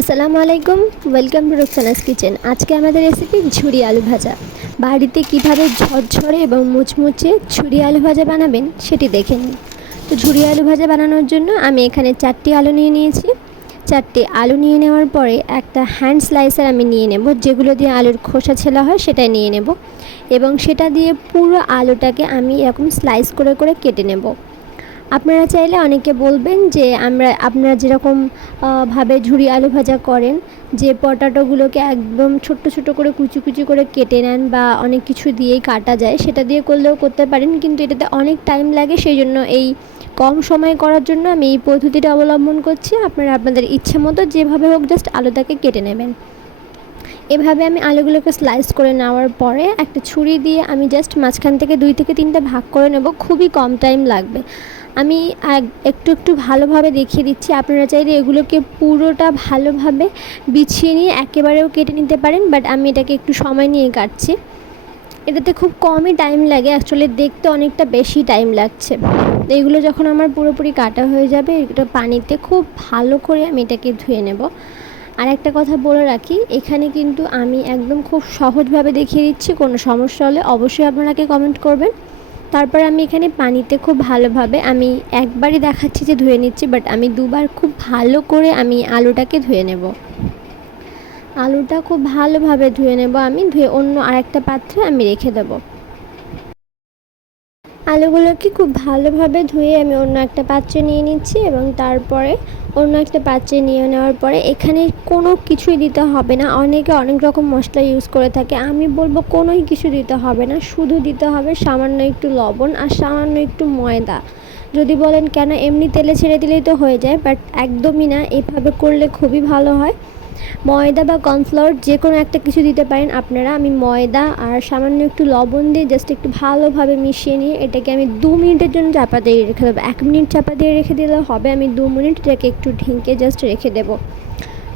আসসালামু আলাইকুম, welcome to রুকসানাস kitchen. আজকে আমাদের রেসিপি ঝুরি আলু ভাজা। বাড়িতে কিভাবে ঝরঝরে এবং মুচমুচে ঝুরি আলু ভাজা বানাবেন সেটি দেখে নিন। তো ঝুরি আলু ভাজা বানানোর জন্য আমি এখানে 4টি আলু নিয়ে নিয়েছি। 4টি আলু নিয়ে নেওয়ার পরে একটা হ্যান্ড স্লাইসার আমি নিয়ে নেব, যেগুলো দিয়ে আলুর খোসা ছেলা হয় সেটাই নিয়ে নেব, এবং সেটা দিয়ে পুরো আলুটাকে আমি এরকম স্লাইস করে করে কেটে নেব। আপনারা চাইলে অনেকে বলবেন যে আপনারা যেরকম ভাবে ঝুরি আলু ভাজা করেন, যে পটাটোগুলোকে একদম ছোট্ট ছোট করে কুচি কুচি করে কেটে নেন বা অনেক কিছু দিয়েই কাটা যায়, সেটা দিয়ে করলেও করতে পারেন, কিন্তু এটাতে অনেক টাইম লাগে। সেই জন্য এই কম সময় করার জন্য আমি এই পদ্ধতিটা অবলম্বন করছি। আপনারা আপনাদের ইচ্ছে মতো যেভাবে হোক জাস্ট আলুটাকে কেটে নেবেন। এভাবে আমি আলুগুলোকে স্লাইস করে নেওয়ার পরে একটা ছুরি দিয়ে আমি জাস্ট মাঝখান থেকে 2 থেকে 3টা ভাগ করে নেব। খুবই কম টাইম লাগবে। আমি একটু একটু ভালোভাবে দেখিয়ে দিচ্ছি। আপনারা চাইলে এগুলোকে পুরোটা ভালোভাবে বিছিয়ে নিয়ে একেবারেও কেটে নিতে পারেন, বাট আমি এটাকে একটু সময় নিয়ে কাটছি। এটাতে খুব কমই টাইম লাগে, অ্যাকচুয়ালি দেখতে অনেকটা বেশি টাইম লাগছে। এইগুলো যখন আমার পুরোপুরি কাটা হয়ে যাবে, এটা পানিতে খুব ভালো করে আমি এটাকে ধুয়ে নেব। আর একটা কথা বলে রাখি, এখানে কিন্তু আমি একদম খুব সহজভাবে দেখিয়ে দিচ্ছি। কোনো সমস্যা হলে অবশ্যই আপনাকে কমেন্ট করবেন। তারপর আমি এখানে পানিতে খুব ভালোভাবে, আমি একবারই দেখাচ্ছি যে ধুয়ে নিচ্ছি, বাট আমি দুবার খুব ভালো করে আমি আলুটাকে ধুয়ে নেব। আলুটা খুব ভালোভাবে ধুয়ে নেব। আমি ধুয়ে অন্য আরেকটা পাত্রে আমি রেখে দেবো। আলুগুলোকে খুব ভালোভাবে ধুয়ে আমি অন্য একটা পাত্রে নিয়ে নিচ্ছি, এবং তারপরে অন্য একটা পাত্রে নিয়ে নেওয়ার পরে এখানে কোনো কিছুই দিতে হবে না। অনেকে অনেক রকম মশলা ইউজ করে থাকে, আমি বলবো কোনোই কিছু দিতে হবে না। শুধু দিতে হবে সামান্য একটু লবণ আর সামান্য একটু ময়দা। যদি বলেন কেন, এমনি তেলে ছেড়ে দিলেই তো হয়ে যায়, বাট একদমই না, এভাবে করলে খুবই ভালো হয়। ময়দা বা কর্নফ্লাওয়ার যে কোনো একটা কিছু দিতে পারেন আপনারা। আমি ময়দা আর সামান্য একটু লবণ দিয়ে জাস্ট একটু ভালোভাবে মিশিয়ে নিয়ে এটাকে আমি 2 মিনিটের জন্য চাপা দিয়ে রেখে দেবো। 1 মিনিট চাপা দিয়ে রেখে দিলে হবে, আমি 2 মিনিট এটাকে একটু ঢেকে জাস্ট রেখে দেবো।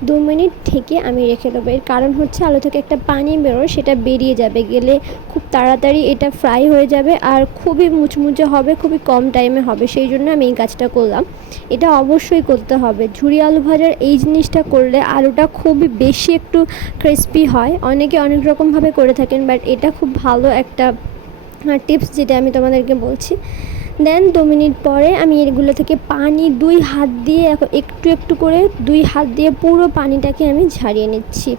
2 মিনিট ঢেকে আমি রেখে দেবো। এর কারণ হচ্ছে আলু থেকে একটা পানি বেরোয়, সেটা বেরিয়ে যাবে, গেলে খুব তাড়াতাড়ি এটা ফ্রাই হয়ে যাবে আর খুবই মুচমুচে হবে, খুবই কম টাইমে হবে। সেই জন্য আমি এই কাজটা করলাম। এটা অবশ্যই করতে হবে। ঝুরি আলু ভাজার এই জিনিসটা করলে আলুটা খুবই বেশি একটু ক্রিস্পি হয়। অনেকে অনেক রকমভাবে করে থাকেন, বাট এটা খুব ভালো একটা টিপস যেটা আমি তোমাদেরকে বলছি। দেন 2 মিনিট পরে আমি এগুলো থেকে পানি 2 হাত দিয়ে একটু একটু করে 2 হাত দিয়ে পুরো পানিটাকে আমি ঝারিয়ে নিচ্ছি।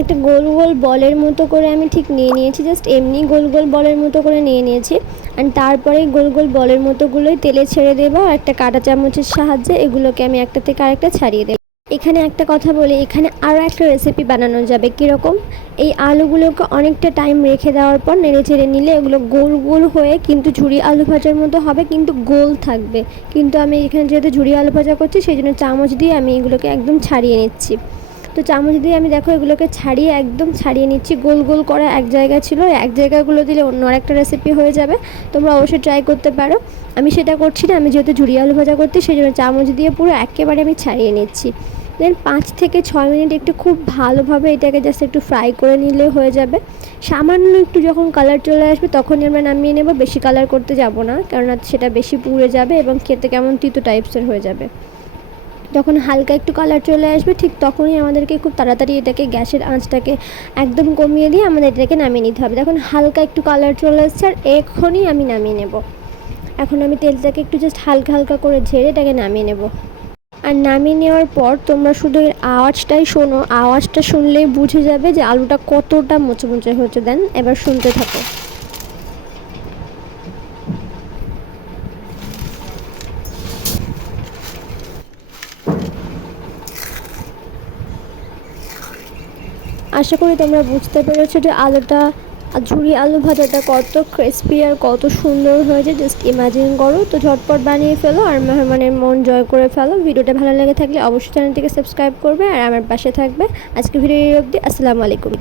একটা গোল গোল বলের মতো করে আমি ঠিক নিয়ে নিয়েছি, জাস্ট এমনি গোল গোল বলের মতো করে নিয়ে নিয়েছি। অ্যান্ড তারপরে গোল গোল বলের মতোগুলোই তেলে ছেড়ে দেবো। আর একটা কাঁটা চামচের সাহায্যে এগুলোকে আমি একটা থেকে আরেকটা ছাড়িয়ে দেবো। এখানে একটা কথা বলি, এখানে আরও একটা রেসিপি বানানো যাবে। কীরকম? এই আলুগুলোকে অনেকটা টাইম রেখে দেওয়ার পর নেড়ে চেড়ে নিলে এগুলো গোল গোল হয়ে কিন্তু ঝুরি আলু ভাজার মতো হবে, কিন্তু গোল থাকবে। কিন্তু আমি এখানে যেহেতু ঝুরি আলু ভাজা করছি, সেই জন্য চামচ দিয়ে আমি এগুলোকে একদম ছাড়িয়ে নিচ্ছি। তো চামচ দিয়ে আমি দেখো এগুলোকে ছাড়িয়ে একদম ছাড়িয়ে নিচ্ছি। গোল গোল করা এক জায়গা ছিল, এক জায়গাগুলো দিলে অন্য আরেকটা রেসিপি হয়ে যাবে। তোমরা অবশ্যই ট্রাই করতে পারো। আমি সেটা করছি না, আমি যেহেতু ঝুরি আলু ভাজা করছি সেই জন্য চামচ দিয়ে পুরো একেবারে আমি ছাড়িয়ে নিচ্ছি। দেন 5 থেকে 6 মিনিট একটু খুব ভালোভাবে এটাকে জাস্ট একটু ফ্রাই করে নিলে হয়ে যাবে। সামান্য একটু যখন কালার চলে আসবে তখনই আমরা নামিয়ে নেব। বেশি কালার করতে যাব না, কেননা সেটা বেশি পুড়ে যাবে এবং খেতে কেমন তিতো টাইপসের হয়ে যাবে। যখন হালকা একটু কালার চলে আসবে ঠিক তখনই আমাদেরকে খুব তাড়াতাড়ি এটাকে গ্যাসের আঁচটাকে একদম কমিয়ে দিয়ে আমাদের এটাকে নামিয়ে নিতে হবে। দেখুন হালকা একটু কালার চলে এসছে, আর এখনই আমি নামিয়ে নেব। এখন আমি তেলটাকে একটু জাস্ট হালকা হালকা করে ঝেড়ে এটাকে নামিয়ে নেব। আর নামিয়ে নেওয়ার পর তোমরা শুধু এর আওয়াজটাই শোনো, আওয়াজটা শুনলেই বুঝে যাবে যে আলুটা কতটা মুচমুচে হচ্ছে। দেন এবার শুনতে থাকো। আশা করি তোমরা বুঝতে পেরেছো যে ঝুরি আলু ভাজাটা কত ক্রিস্পি আর কত সুন্দর হয়েছে। জাস্ট ইমাজিন করো। তো ঝটপট বানিয়ে ফেলো আর মেহমানের মন জয় করে ফেলো। ভিডিওটা ভালো লেগে থাকলে অবশ্যই চ্যানেলটিকে সাবস্ক্রাইব করবে আর আমার পাশে থাকবে। আজকে ভিডিও অবধি। আসসালামু আলাইকুম।